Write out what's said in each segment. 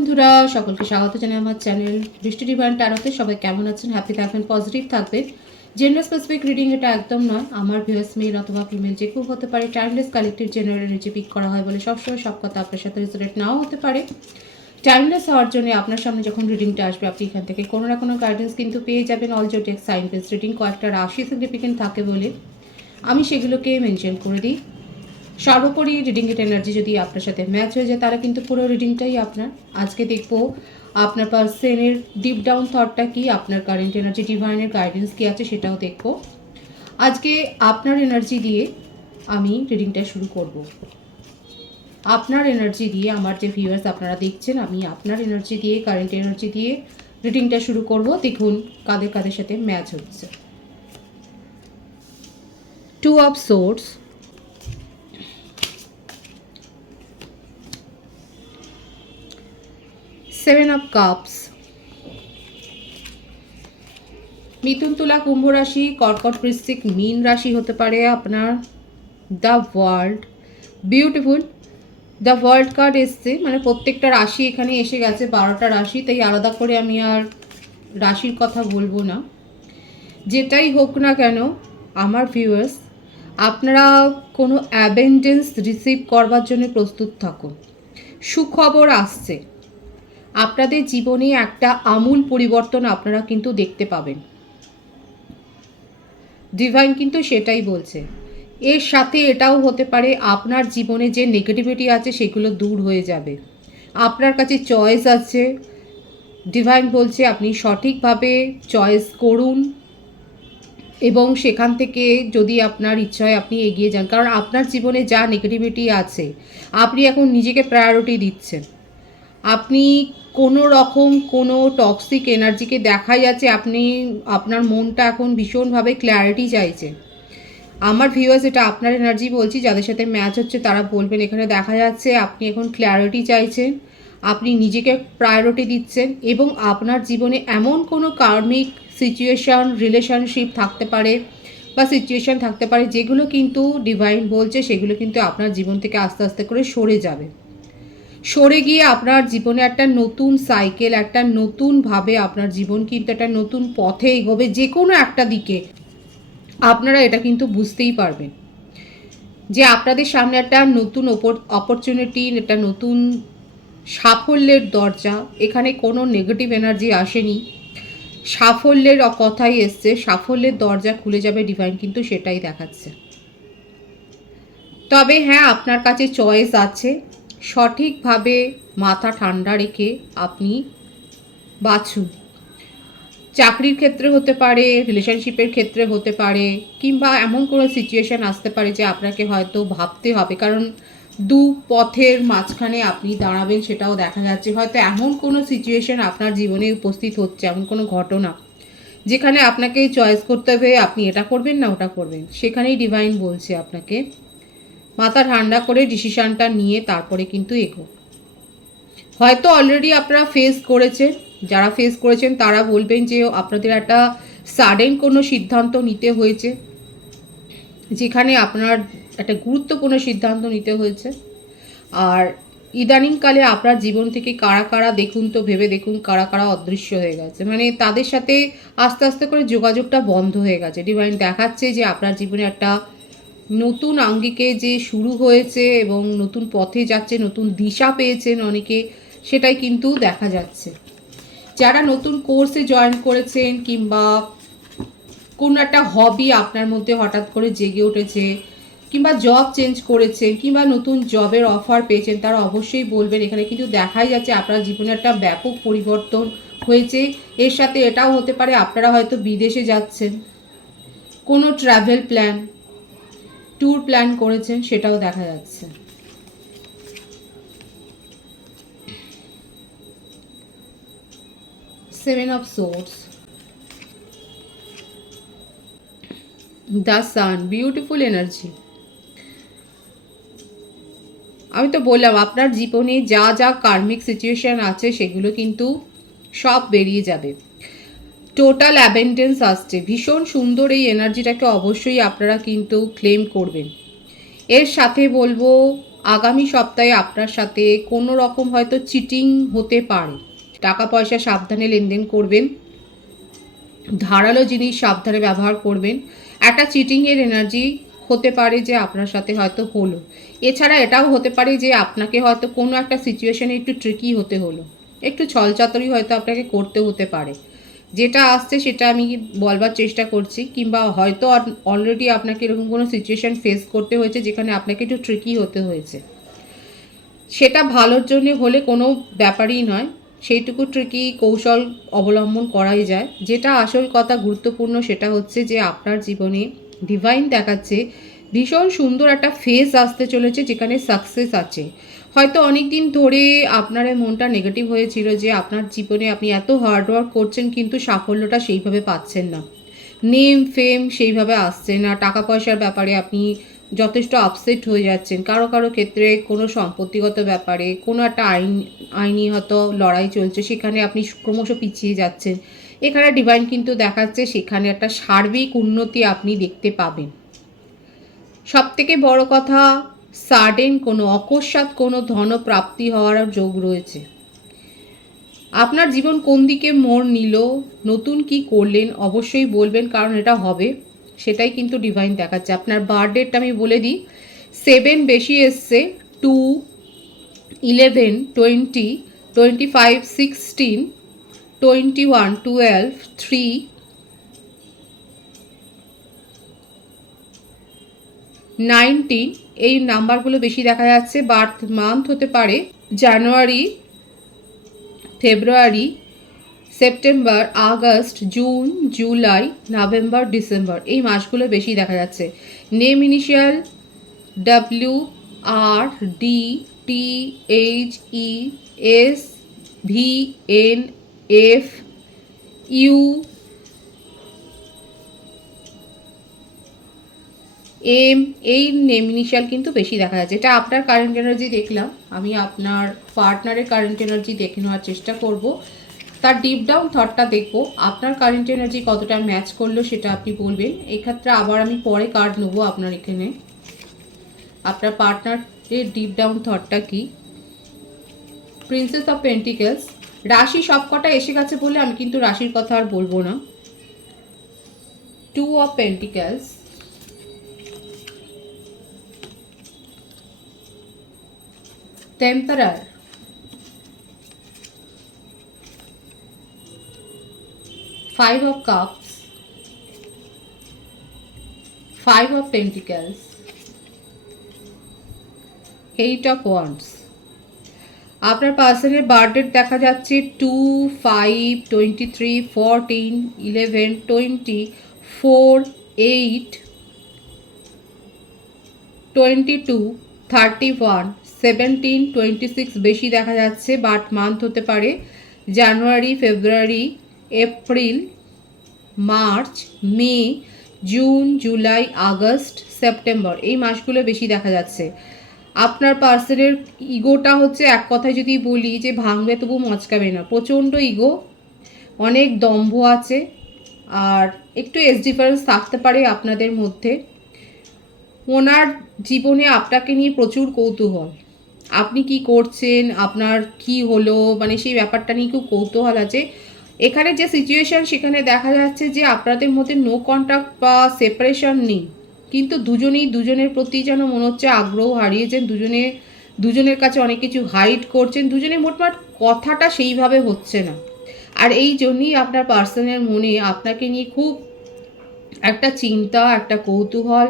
বন্ধুরা, সকলকে স্বাগত জানাই আমার চ্যানেল বৃষ্টি ডিভাইন ট্যারোতে। সবাই কেমন আছেন? হ্যাপি থাকবেন, পজিটিভ থাকবেন। জেন্ডার স্পেসিফিক রিডিং এটা একদম নয়। আমার ভিউয়ার্স মেল অথবা ফিমেল যে কেউ হতে পারে। Timeless collective general energy peak করা হয় বলে সবসময় সব কথা আপনার সাথে রেজোনেট নাও হতে পারে। টাইমলেস হওয়ার জন্য আপনার সামনে যখন রিডিংটা আসবে, আপনি এখান থেকে কোনো না কোনো গাইডেন্স কিন্তু পেয়ে যাবেন। অল জোটেক সাইন বেস রিডিং কয়েকটা রাশি সিগনিফিকেন্ট থাকে বলে আমি সেগুলোকে মেনশন করে দিই। সর্বোপরি রিডিংয়ের এনার্জি যদি আপনার সাথে ম্যাচ হয়ে যায়, তারা কিন্তু পুরো রিডিংটাই আপনার। আজকে দেখবো আপনার পার্সনের ডিপ ডাউন থটটা কি, আপনার কারেন্ট এনার্জি ডিভাইনের গাইডেন্স কি আছে সেটাও দেখবো। আজকে আপনার এনার্জি দিয়ে আমি রিডিংটা শুরু করব। আপনার এনার্জি দিয়ে আমার যে ভিউয়ার্স আপনারা দেখছেন, আমি আপনার এনার্জি দিয়ে, কারেন্ট এনার্জি দিয়ে রিডিংটা শুরু করব। দেখুন কাদের কাদের সাথে ম্যাচ হচ্ছে। Two of swords, seven of cups, মিথুন, তুলা, কুম্ভ রাশি, কর্কট, বৃশ্চিক, মীন রাশি হতে পারে আপনার। The world, beautiful. The world card এসছে, মানে প্রত্যেকটা রাশি এখানে এসে গেছে, 12টা রাশি, তাই আলাদা করে আমি আর রাশির কথা বলবো না। যেটাই হোক না কেন আমার ভিউয়ার্স, আপনারা কোনো অ্যাবেন্ডেন্স রিসিভ করবার জন্য প্রস্তুত থাকুন। সুখবর আসছে, আপনাদের জীবনে একটা আমূল পরিবর্তন আপনারা কিন্তু দেখতে পাবেন। ডিভাইন কিন্তু সেটাই বলছে। এর সাথে এটাও হতে পারে আপনার জীবনে যে নেগেটিভিটি আছে সেগুলো দূর হয়ে যাবে। আপনার কাছে চয়েস আছে, ডিভাইন বলছে আপনি সঠিকভাবে চয়েস করুন এবং সেখান থেকে যদি আপনার ইচ্ছা হয় আপনি এগিয়ে যান। কারণ আপনার জীবনে যা নেগেটিভিটি আছে, আপনি এখন নিজেকে প্রায়োরিটি দিচ্ছেন। আপনি কোনো রকম কোনো টক্সিক এনার্জিকে দেখাই যাচ্ছে, আপনি আপনার মনটা এখন ভীষণভাবে ক্ল্যারিটি চাইছে। আমার ভিউয়ার্স, এটা আপনার এনার্জি বলছি, যাদের সাথে ম্যাচ হচ্ছে তারা বলবেন। এখানে দেখা যাচ্ছে আপনি এখন ক্ল্যারিটি চাইছেন, আপনি নিজেকে প্রায়োরিটি দিচ্ছেন এবং আপনার জীবনে এমন কোনো কার্মিক সিচুয়েশান, রিলেশনশিপ থাকতে পারে বা সিচুয়েশান থাকতে পারে যেগুলো কিন্তু ডিভাইন বলছে সেগুলো কিন্তু আপনার জীবন থেকে আস্তে আস্তে করে সরে যাবে। সরে গিয়ে আপনার জীবনে একটা নতুন সাইকেল, একটা নতুনভাবে আপনার জীবন কিন্তু একটা নতুন পথে এগোবে। যে কোনো একটা দিকে আপনারা এটা কিন্তু বুঝতেই পারবেন যে আপনাদের সামনে একটা নতুন অপরচুনিটি, একটা নতুন সাফল্যের দরজা। এখানে কোনো নেগেটিভ এনার্জি আসেনি, সাফল্যের কথাই এসছে। সাফল্যের দরজা খুলে যাবে, ডিভাইন কিন্তু সেটাই দেখাচ্ছে। তবে হ্যাঁ, আপনার কাছে চয়েস আছে, সঠিকভাবে মাথা ঠান্ডা রেখে আপনি বাছুন। চাকরির ক্ষেত্রে হতে পারে, রিলেশনশিপের ক্ষেত্রে হতে পারে, কিংবা এমন কোনো সিচুয়েশান আসতে পারে যে আপনাকে হয়তো ভাবতে হবে, কারণ দু পথের মাঝখানে আপনি দাঁড়াবেন সেটাও দেখা যাচ্ছে। হয়তো এমন কোনো সিচুয়েশান আপনার জীবনে উপস্থিত হচ্ছে, এমন কোনো ঘটনা যেখানে আপনাকে চয়েস করতে হবে, আপনি এটা করবেন না ওটা করবেন। সেখানেই ডিভাইন বলছে আপনাকে মাথা ঠান্ডা করে ডিসিশানটা নিয়ে তারপরে কিন্তু এগো। হয়তো অলরেডি আপনারা ফেস করেছেন, যারা ফেস করেছেন তারা বলবেন যে আপনাদের একটা সাডেন কোনো সিদ্ধান্ত নিতে হয়েছে, যেখানে আপনার একটা গুরুত্বপূর্ণ সিদ্ধান্ত নিতে হয়েছে। আর ইদানিংকালে আপনার জীবন থেকে কারা কারা দেখুন তো, ভেবে দেখুন কারা কারা অদৃশ্য হয়ে গেছে, মানে তাদের সাথে আস্তে আস্তে করে যোগাযোগটা বন্ধ হয়ে গেছে। ডিভাইন দেখাচ্ছে যে আপনার জীবনে একটা নতুন আঙ্গিকে যে শুরু হয়েছে এবং নতুন পথে যাচ্ছে, নতুন দিশা পেয়েছেন অনেকে, সেটাই কিন্তু দেখা যাচ্ছে। যারা নতুন কোর্সে জয়েন করেছেন কিংবা কোনো একটা হবি আপনার মধ্যে হঠাৎ করে জেগে উঠেছে, কিংবা জব চেঞ্জ করেছেন, কিংবা নতুন জবের অফার পেয়েছেন, তারা অবশ্যই বলবেন। এখানে কিন্তু দেখাই যাচ্ছে আপনার জীবনে একটা ব্যাপক পরিবর্তন হয়েছে। এর সাথে এটাও হতে পারে আপনারা হয়তো বিদেশে যাচ্ছেন, কোনো ট্রাভেল প্ল্যান, ট্যুর প্ল্যান করেছেন, সেটাও দেখা যাচ্ছে। Seven of swords, the sun, beautiful energy. আমি তো বললাম আপনার জীবনে যা যা কার্মিক সিচুয়েশান আছে সেগুলো কিন্তু সব বেরিয়ে যাবে। টোটাল অ্যাবেন্ডেন্স আসছে, ভীষণ সুন্দর। এই এনার্জিটাকে অবশ্যই আপনারা কিন্তু ক্লেম করবেন। এর সাথে বলবো আগামী সপ্তাহে আপনার সাথে কোনো রকম হয়তো চিটিং হতে পারে। টাকা পয়সা সাবধানে লেনদেন করবেন, ধারালো জিনিস সাবধানে ব্যবহার করবেন। একটা চিটিংয়ের এনার্জি হতে পারে যে আপনার সাথে হয়তো হলো। এছাড়া এটাও হতে পারে যে আপনাকে হয়তো কোনো একটা সিচুয়েশনে একটু ট্রিকি হতে হলো, একটু ছলচাতুরি হয়তো আপনাকে করতে হতে পারে। যেটা আসছে সেটা আমি বলবার চেষ্টা করছি, কিংবা হয়তো অলরেডি আপনাকে এরকম কোনো সিচুয়েশান ফেস করতে হয়েছে যেখানে আপনাকে একটু ট্রিকি হতে হয়েছে। সেটা ভালোর জন্য হলে কোনো ব্যাপারই নয়, সেইটুকু ট্রিকি কৌশল অবলম্বন করাই যায়। যেটা আসল কথা গুরুত্বপূর্ণ সেটা হচ্ছে যে আপনার জীবনে ডিভাইন দেখাচ্ছে ভীষণ সুন্দর একটা ফেজ আসতে চলেছে যেখানে সাকসেস আছে। হয়তো অনেক দিন ধরে আপনার মনটা নেগেটিভ হয়েছিল যে আপনার জীবনে আপনি এত হার্ডওয়ার্ক করছেন কিন্তু সাফল্যটা সেইভাবে পাচ্ছেন না, নেম ফেম সেইভাবে আসছে না, টাকা পয়সার ব্যাপারে আপনি যথেষ্ট আপসেট হয়ে যাচ্ছেন, কারো কারো ক্ষেত্রে কোনো সম্পত্তিগত ব্যাপারে কোনো একটা আইনি হয়তো লড়াই চলছে, সেখানে আপনি ক্রমশ পিছিয়ে যাচ্ছেন। এখানে ডিভাইন কিন্তু দেখাচ্ছে সেখানে একটা সার্বিক উন্নতি আপনি দেখতে পাবেন। সবথেকে বড় কথা, সাডেন কোনো অকস্মাৎ কোনো ধনপ্রাপ্তি হওয়ার যোগ রয়েছে। আপনার জীবন কোন দিকে মোড় নিল, নতুন কি করলেন অবশ্যই বলবেন, কারণ এটা হবে, সেটাই কিন্তু ডিভাইন দেখাচ্ছে। আপনার বার্থডেটা আমি বলে দিই, 7 বেশি এসছে, 2, 11, 20, 25, 16, 21, 12, 3, 19, এই নাম্বারগুলো বেশি দেখা যাচ্ছে। বার্থ মান্থ হতে পারে জানুয়ারি, ফেব্রুয়ারি, সেপ্টেম্বর, আগস্ট, জুন, জুলাই, নভেম্বর, ডিসেম্বর, এই মাসগুলো বেশি দেখা যাচ্ছে। Name initial W, R, D, T, H, E, S, V, N, F, U, M, এই নেম ইনিশিয়াল কিন্তু বেশি দেখা যাচ্ছে। এটা আপনার কারেন্ট এনার্জি দেখলাম, আমি আপনার পার্টনারের কারেন্ট এনার্জি দেখে নেওয়ার চেষ্টা করব, তার ডিপ ডাউন থটটা দেখবো, আপনার কারেন্ট এনার্জি কতটা ম্যাচ করলো সেটা আপনি বলবেন। এক্ষেত্রে আবার আমি পরে কার্ড নেবো আপনার এখানে। আপনার পার্টনারের ডিপ ডাউন থটটা কি? প্রিন্সেস অফ পেন্টিকেলস, রাশি সবকটা এসে গেছে বলে আমি কিন্তু রাশির কথা আর বলবো না। 2 of pentacles, টেম্পারার, 5 of cups, 5 of pentacles, 8 of wands। আপনার পার্সনের বার্থডে দেখা যাচ্ছে 2, 5, 23, 14, 11, 20, 4, 8, 22, 31, 17, 26 বেশি দেখা যাচ্ছে। বার্থ মান্থ হতে পারে জানুয়ারি, ফেব্রুয়ারি, এপ্রিল, মার্চ, মে, জুন, জুলাই, আগস্ট, সেপ্টেম্বর, এই মাসগুলো বেশি দেখা যাচ্ছে। আপনার পার্সনের ইগোটা হচ্ছে, এক কথায় যদি বলি যে ভাঙবে তবু মচকাবে না, প্রচণ্ড ইগো, অনেক দম্ভ আছে, আর একটু এজ ডিফারেন্স থাকতে পারে আপনাদের মধ্যে। ওনার জীবনে আপনাকে নিয়ে প্রচুর কৌতূহল, আপনি কি করছেন, আপনার কি হলো, মানে সেই ব্যাপারটা নিয়ে খুব কৌতূহল আছে। এখানে যে সিচুয়েশন সেখানে দেখা যাচ্ছে যে আপনাদের মধ্যে নো কন্ট্যাক্ট বা সেপারেশন নেই, কিন্তু দুজনেই দুজনের প্রতি যেন মনে হচ্ছে আগ্রহ হারিয়েছেন, দুজনের কাছে অনেক কিছু হাইড করছেন, দুজনে মোটমাট কথাটা সেইভাবে হচ্ছে না। আর এই জন্যই আপনার পার্সনের মনে আপনাকে নিয়ে খুব একটা চিন্তা, একটা কৌতূহল।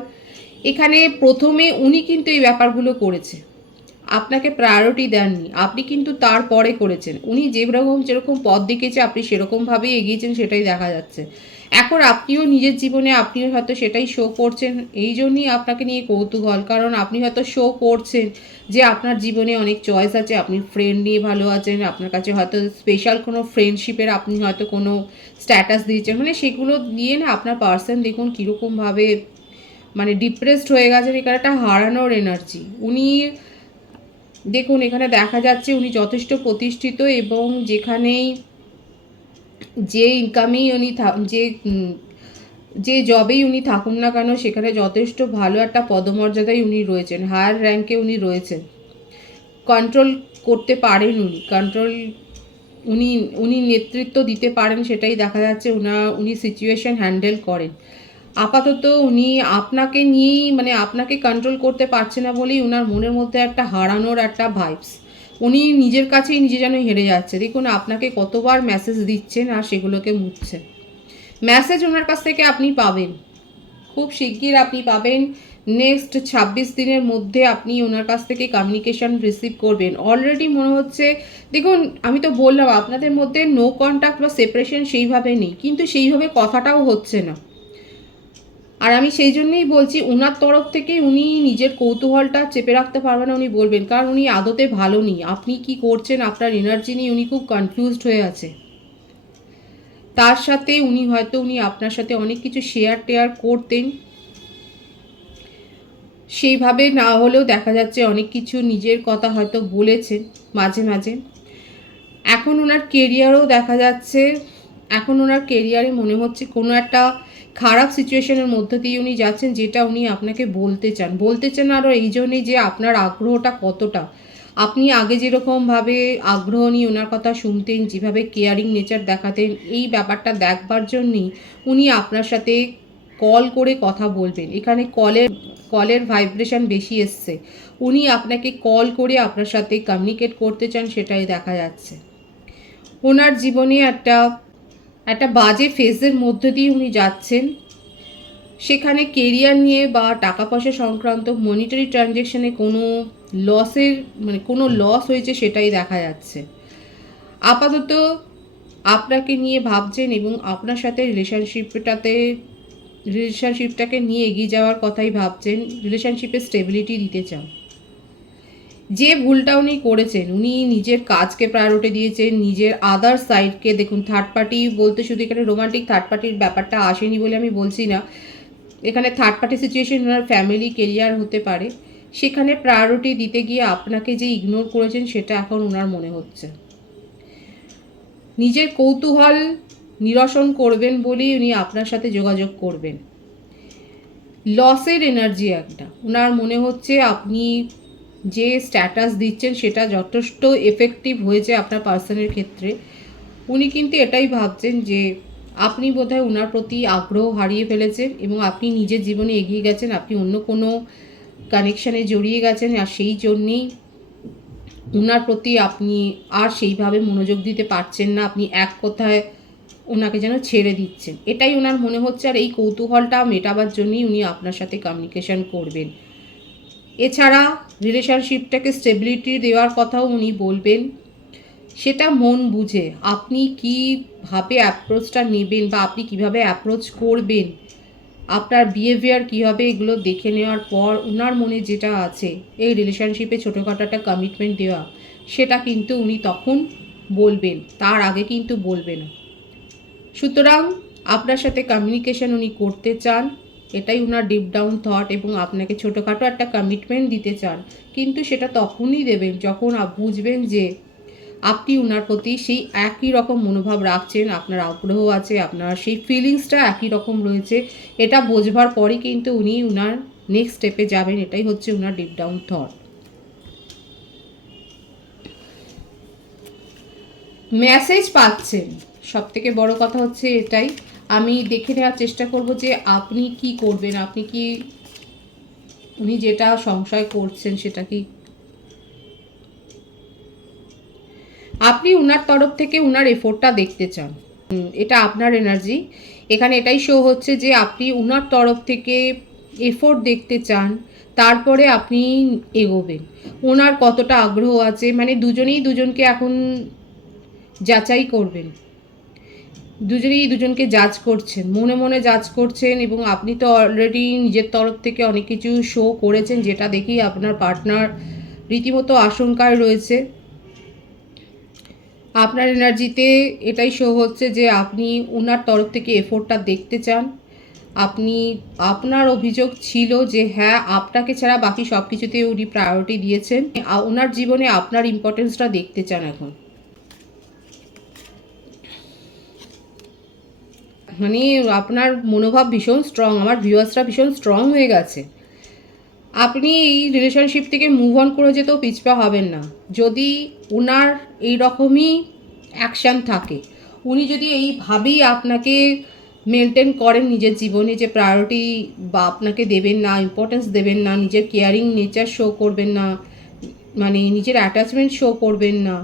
এখানে প্রথমে উনি কিন্তু এই ব্যাপারগুলো করেছে, আপনাকে প্রায়োরিটি দেননি, আপনি কিন্তু তারপরে করেছেন। উনি যেরকম পথ দেখিয়েছে আপনি সেরকমভাবেই এগিয়েছেন, সেটাই দেখা যাচ্ছে। এখন আপনিও নিজের জীবনে আপনিও হয়তো সেটাই শো করছেন, এই জন্যই আপনাকে নিয়ে কৌতূহল, কারণ আপনি হয়তো শো করছেন যে আপনার জীবনে অনেক চয়েস আছে, আপনি ফ্রেন্ড নিয়ে ভালো আছেন, আপনার কাছে হয়তো স্পেশাল কোনো ফ্রেন্ডশিপের আপনি হয়তো কোনো স্ট্যাটাস দিয়েছেন, মানে সেগুলো নিয়ে না আপনার পার্সন দেখুন কীরকমভাবে মানে ডিপ্রেসড হয়ে গেছেন। এখানে একটা হারানোর এনার্জি। উনি দেখুন এখানে দেখা যাচ্ছে উনি যথেষ্ট প্রতিষ্ঠিত, এবং যেখানেই যে ইনকামেই উনি যে যে জবেই উনি থাকুন না কেন সেখানে যথেষ্ট ভালো একটা পদমর্যাদায় উনি রয়েছেন, হায়ার র্যাঙ্কে উনি রয়েছেন, কন্ট্রোল করতে পারেন উনি উনি নেতৃত্ব দিতে পারেন, সেটাই দেখা যাচ্ছে। উনি সিচুয়েশন হ্যান্ডেল করেন। আপাতত উনি আপনাকে নিয়েই মানে আপনাকে কন্ট্রোল করতে পারছে না বলেই ওনার মনের মধ্যে একটা হারানোর একটা ভাইবস, উনি নিজের কাছেই নিজে যেন হেরে যাচ্ছে। দেখুন আপনাকে কতবার মেসেজ দিচ্ছেন আর সেগুলোকে মুছছেন। মেসেজ ওনার কাছ থেকে আপনি পাবেন, খুব শিগগির আপনি পাবেন। নেক্সট 26 দিনের মধ্যে আপনি ওনার কাছ থেকে কমিউনিকেশন রিসিভ করবেন। অলরেডি মনে হচ্ছে, দেখুন আমি তো বললাম আপনাদের মধ্যে নো কন্ট্যাক্ট বা সেপারেশন সেইভাবে নেই, কিন্তু সেইভাবে কথাটাও হচ্ছে না। আর আমি সেই জন্যই বলছি ওনার তরফ থেকে উনি নিজের কৌতূহলটা চেপে রাখতে পারবেন না, উনি বলবেন, কারণ উনি আদতে ভালো নেই। আপনি কি করছেন আপনার এনার্জি নিয়ে উনি খুব কনফিউজড হয়ে আছে। তার সাথে উনি আপনার সাথে অনেক কিছু শেয়ার করতেন, সেইভাবে না হলেও দেখা যাচ্ছে অনেক কিছু নিজের কথা হয়তো বলেছেন মাঝে মাঝে। এখন ওনার কেরিয়ারও দেখা যাচ্ছে, এখন ওনার কেরিয়ারে মনে হচ্ছে কোনো একটা খারাপ সিচুয়েশনের মধ্য দিয়ে উনি যাচ্ছেন, যেটা উনি আপনাকে বলতে চান আরও এই জন্যই যে আপনার আগ্রহটা কতটা। আপনি আগে যেরকমভাবে আগ্রহ নিয়ে ওনার কথা শুনতেন, যেভাবে কেয়ারিং নেচার দেখাতেন, এই ব্যাপারটা দেখবার জন্যই উনি আপনার সাথে কল করে কথা বলবেন। এখানে কলের ভাইব্রেশন বেশি এসছে, উনি আপনাকে কল করে আপনার সাথে কমিউনিকেট করতে চান, সেটাই দেখা যাচ্ছে। ওনার জীবনে একটা বাজে ফেজের মধ্য দিয়ে উনি যাচ্ছেন, সেখানে কেরিয়ার নিয়ে বা টাকা পয়সা সংক্রান্ত মনিটারি ট্রানজ্যাকশানে কোনো লস হয়েছে সেটাই দেখা যাচ্ছে। আপাতত আপনাকে নিয়ে ভাবছেন এবং আপনার সাথে রিলেশনশিপটাকে নিয়ে এগিয়ে যাওয়ার কথাই ভাবছেন, রিলেশনশিপে স্টেবিলিটি দিতে চান। যে ভুলটা উনি করেছেন, উনি নিজের কাজকে প্রায়োরিটি দিয়েছেন, নিজের আদার সাইডকে। দেখুন থার্ড পার্টি বলতে শুধু এখানে রোমান্টিক থার্ড পার্টির ব্যাপারটা আসেনি বলে আমি বলছি না, এখানে থার্ড পার্টি সিচুয়েশন ওনার ফ্যামিলি কেরিয়ার হতে পারে, সেখানে প্রায়োরিটি দিতে গিয়ে আপনাকে যে ইগনোর করেছেন সেটা এখন ওনার মনে হচ্ছে। নিজের কৌতূহল নিরসন করবেন বলেই উনি আপনার সাথে যোগাযোগ করবেন। লসের এনার্জি একটা ওনার মনে হচ্ছে, আপনি যে স্ট্যাটাস দিচ্ছেন সেটা যথেষ্ট এফেক্টিভ হয়েছে আপনার পার্সনের ক্ষেত্রে। উনি কিন্তু এটাই ভাবছেন যে আপনি বোধহয় ওনার প্রতি আগ্রহ হারিয়ে ফেলেছেন এবং আপনি নিজের জীবনে এগিয়ে গেছেন, আপনি অন্য কোনো কানেকশানে জড়িয়ে গেছেন, আর সেই জন্যেই ওনার প্রতি আপনি আর সেইভাবে মনোযোগ দিতে পারছেন না। আপনি এক কথায় ওনাকে যেন ছেড়ে দিচ্ছেন, এটাই ওনার মনে হচ্ছে। আর এই কৌতূহলটা মেটাবার জন্যই উনি আপনার সাথে কমিউনিকেশন করবেন। এছাড়া রিলেশনশিপটাকে স্টেবিলিটি দেওয়ার কথাও উনি বলবেন, সেটা মন বুঝে আপনি কীভাবে অ্যাপ্রোচটা নেবেন বা আপনি কিভাবে অ্যাপ্রোচ করবেন, আপনার বিহেভিয়ার কী হবে, এগুলো দেখে নেওয়ার পর ওনার মনে যেটা আছে এই রিলেশনশিপে ছোটোখাটো একটা কমিটমেন্ট দেওয়া, সেটা কিন্তু উনি তখন বলবেন, তার আগে কিন্তু বলবে না। সুতরাং আপনার সাথে কমিউনিকেশন উনি করতে চান, এটাই ওনার ডিপ ডাউন থট, এবং আপনাকে ছোটোখাটো একটা কমিটমেন্ট দিতে চান, কিন্তু সেটা তখনই দেবেন যখন বুঝবেন যে আপনি ওনার প্রতি সেই একই রকম মনোভাব রাখছেন, আপনার আগ্রহ আছে, আপনার সেই ফিলিংসটা একই রকম রয়েছে। এটা বোঝবার পরই কিন্তু উনি ওনার নেক্সট স্টেপে যাবেন, এটাই হচ্ছে ওনার ডিপ ডাউন থট। মেসেজ পাচ্ছেন, সব থেকে বড় কথা হচ্ছে এটাই। আমি দেখে নেওয়ার চেষ্টা করব যে আপনি কি করবেন, উনি যেটা সংশয় করছেন সেটা কি আপনি ওনার তরফ থেকে ওনার এফোর্টটা দেখতে চান। এটা আপনার এনার্জি, এখানে এটাই শো হচ্ছে যে আপনি ওনার তরফ থেকে এফোর্ট দেখতে চান, তারপরে আপনি এগোবেন। ওনার কতটা আগ্রহ আছে, মানে দুজনেই দুজনকে এখন যাচাই করবেন, দুজনেই দুজনকে জাজ করছেন, মনে মনে জাজ করছেন, এবং আপনি তো অলরেডি নিজের তরফ থেকে অনেক কিছু শো করেছেন, যেটা দেখেই আপনার পার্টনার রীতিমতো আশঙ্কায় রয়েছে। আপনার এনার্জিতে এটাই শো হচ্ছে যে আপনি ওনার তরফ থেকে এফোর্টটা দেখতে চান। আপনার অভিযোগ ছিল যে হ্যাঁ, আপনাকে ছাড়া বাকি সব কিছুতেই উনি প্রায়োরিটি দিয়েছেন, ওনার জীবনে আপনার ইম্পর্টেন্সটা দেখতে চান এখন। মানে আপনার মনোভাব ভীষণ স্ট্রং, আমার ভিউয়ার্সরা ভীষণ স্ট্রং হয়ে গেছে। আপনি এই রিলেশনশিপ থেকে মুভ অন করে যেতেও পিছপা হবেন না। যদি ওনার এই রকমই অ্যাকশান থাকে, উনি যদি এইভাবেই আপনাকে মেনটেন করেন নিজের জীবনে, যে প্রায়োরিটি বা আপনাকে দেবেন না, ইম্পর্টেন্স দেবেন না, নিজের কেয়ারিং নেচার শো করবেন না, মানে নিজের অ্যাটাচমেন্ট শো করবেন না,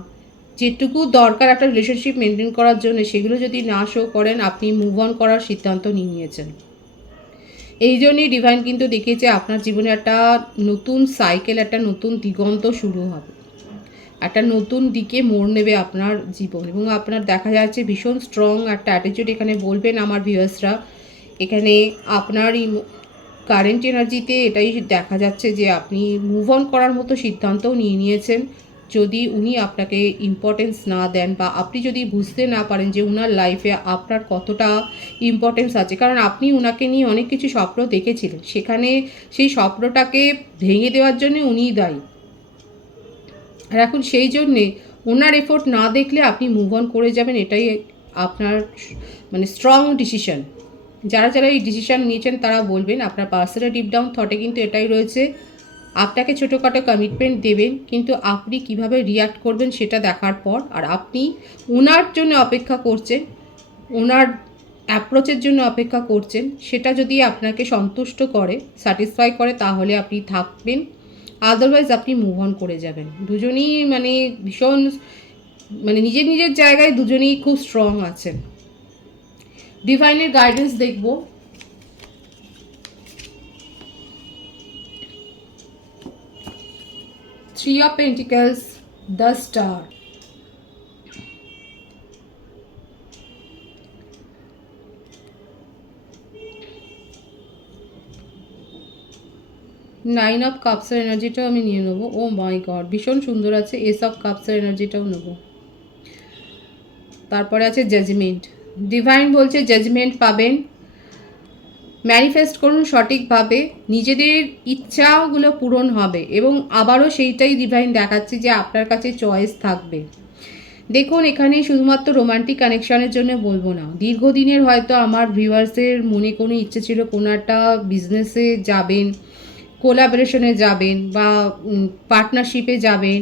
যেটুকু দরকার একটা রিলেশনশিপ মেনটেন করার জন্য সেগুলো যদি না শো করেন, আপনি মুভ অন করার সিদ্ধান্ত নিয়ে নিয়েছেন। এই জন্যই ডিভাইন কিন্তু দেখিয়েছে আপনার জীবনে একটা নতুন সাইকেল, একটা নতুন দিগন্ত শুরু হবে, একটা নতুন দিকে মোড় নেবে আপনার জীবন। এবং আপনার দেখা যাচ্ছে ভীষণ স্ট্রং একটা অ্যাটিটিউড এখানে বলবেন আমার ভিউয়ার্সরা। এখানে আপনার কারেন্ট এনার্জিতে এটাই দেখা যাচ্ছে যে আপনি মুভ অন করার মতো সিদ্ধান্তও নিয়ে নিয়েছেন। যদি উনি আপনাকে ইম্পর্টেন্স না দেন বা আপনি যদি বুঝতে না পারেন যে উনার লাইফে আপনার কতটা ইম্পর্টেন্স আছে, কারণ আপনি ওনাকে নিয়ে অনেক কিছু স্বপ্ন দেখেছিলেন, সেখানে সেই স্বপ্নটাকে ভেঙে দেওয়ার জন্য উনিই দায়ী। আর এখন সেই জন্যে ওনার এফোর্ট না দেখলে আপনি মুভ অন করে যাবেন, এটাই আপনার মানে স্ট্রং ডিসিশন। যারা যারা এই ডিসিশান নিয়েছেন তারা বলবেন আপনার পার্সোনাল ডিপ ডাউন থটে কিন্তু এটাই রয়েছে, আপনাকে ছোটোখাটো কমিটমেন্ট দেবেন, কিন্তু আপনি কিভাবে রিয়াক্ট করবেন সেটা দেখার পর। আর আপনি ওনার জন্য অপেক্ষা করছেন, ওনার অ্যাপ্রোচের জন্য অপেক্ষা করছেন, সেটা যদি আপনাকে সন্তুষ্ট করে, স্যাটিসফাই করে, তাহলে আপনি থাকবেন, আদারওয়াইজ আপনি মুভ অন করে যাবেন। দুজনেই মানে ভীষণ মানে নিজের নিজের জায়গায় দুজনেই খুব স্ট্রং আছেন। ডিভাইনের গাইডেন্স দেখব। Three of pentacles, the star, nine of কাপসের এনার্জিটাও আমি নিয়ে নেবো। ও মাই গড, ভীষণ সুন্দর আছে। এস অফ কাপসের এনার্জিটাও নেবো। তারপরে আছে জাজমেন্ট। ডিভাইন বলছে জাজমেন্ট পাবেন, ম্যানিফেস্ট করুন সঠিকভাবে, নিজেদের ইচ্ছাগুলো পূরণ হবে। এবং আবারও সেইটাই ডিভাইন দেখাচ্ছে যে আপনার কাছে চয়েস থাকবে। দেখুন, এখানে শুধুমাত্র রোমান্টিক কানেকশনের জন্য বলবো না, দীর্ঘদিনের হয়তো আমার ভিউয়ার্সের মনে কোনো ইচ্ছে ছিল কোনো একটা বিজনেসে যাবেন, কোলাবোরেশনে যাবেন বা পার্টনারশিপে যাবেন,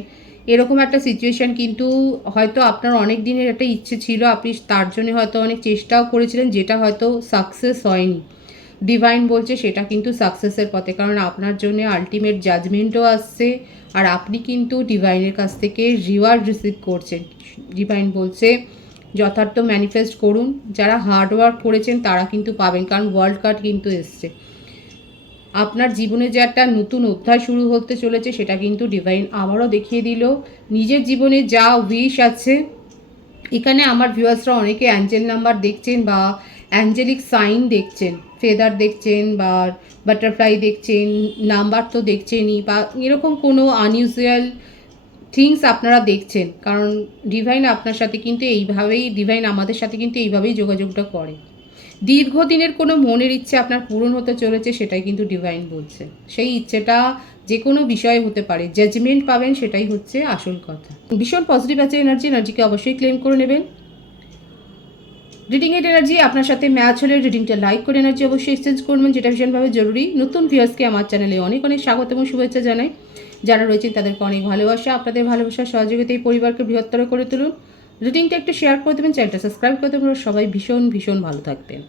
এরকম একটা সিচুয়েশান কিন্তু হয়তো আপনার অনেক দিনের একটা ইচ্ছে ছিল, আপনি তার জন্য হয়তো অনেক চেষ্টাও করেছিলেন, যেটা হয়তো সাকসেস হয়নি। ডিভাইন বলছে সেটা কিন্তু সাকসেসের পথে, কারণ আপনার জন্য আলটিমেট জাজমেন্টও আসছে, আর আপনি কিন্তু ডিভাইনের কাছ থেকে রিওয়ার্ড রিসিভ করছেন। ডিভাইন বলছে যথার্থ ম্যানিফেস্ট করুন, যারা হার্ডওয়ার্ক করেছেন তারা কিন্তু পাবেন, কারণ ওয়ার্ল্ড কার্ড কিন্তু এসছে। আপনার জীবনে যে একটা নতুন অধ্যায় শুরু হতে চলেছে সেটা কিন্তু ডিভাইন আবারও দেখিয়ে দিল। নিজের জীবনে যা উইশ আছে, এখানে আমার ভিউয়ার্সরা অনেকে অ্যাঞ্জেল নাম্বার দেখছেন বা অ্যাঞ্জেলিক সাইন দেখছেন, ফেদার দেখছেন বা বাটারফ্লাই দেখছেন, নাম্বার তো দেখছেনই, বা এরকম কোনো আনইউজুয়াল থিংস আপনারা দেখছেন, কারণ ডিভাইন আপনার সাথে কিন্তু এইভাবেই, ডিভাইন আমাদের সাথে কিন্তু এইভাবেই যোগাযোগটা করে। দীর্ঘদিনের কোনো মনের ইচ্ছে আপনার পূরণ হতে চলেছে, সেটাই কিন্তু ডিভাইন বলছে। সেই ইচ্ছেটা যে কোনো বিষয়ে হতে পারে, জাজমেন্ট পাবেন, সেটাই হচ্ছে আসল কথা। ভীষণ পজিটিভ আছে এনার্জিকে অবশ্যই ক্লেম করে নেবেন। রিডিংয়ের এনার্জি আপনার সাথে ম্যাচ হলে রিডিংটা লাইক করে এনার্জি অবশ্যই এক্সচেঞ্জ করবেন, যেটা ভীষণভাবে জরুরি। নতুন ভিউয়ার্সকে আমার চ্যানেলে অনেক অনেক স্বাগত এবং শুভেচ্ছা জানাই। যারা রয়েছেন তাদেরকে অনেক ভালোবাসা, আপনাদের ভালোবাসার সহযোগিতা এই পরিবারকে বৃহত্তর করে তুলুন। রিডিংটা একটু শেয়ার করে দেবেন, চ্যানেলটা সাবস্ক্রাইব করে দেবেন। সবাই ভীষণ ভীষণ ভালো থাকবেন।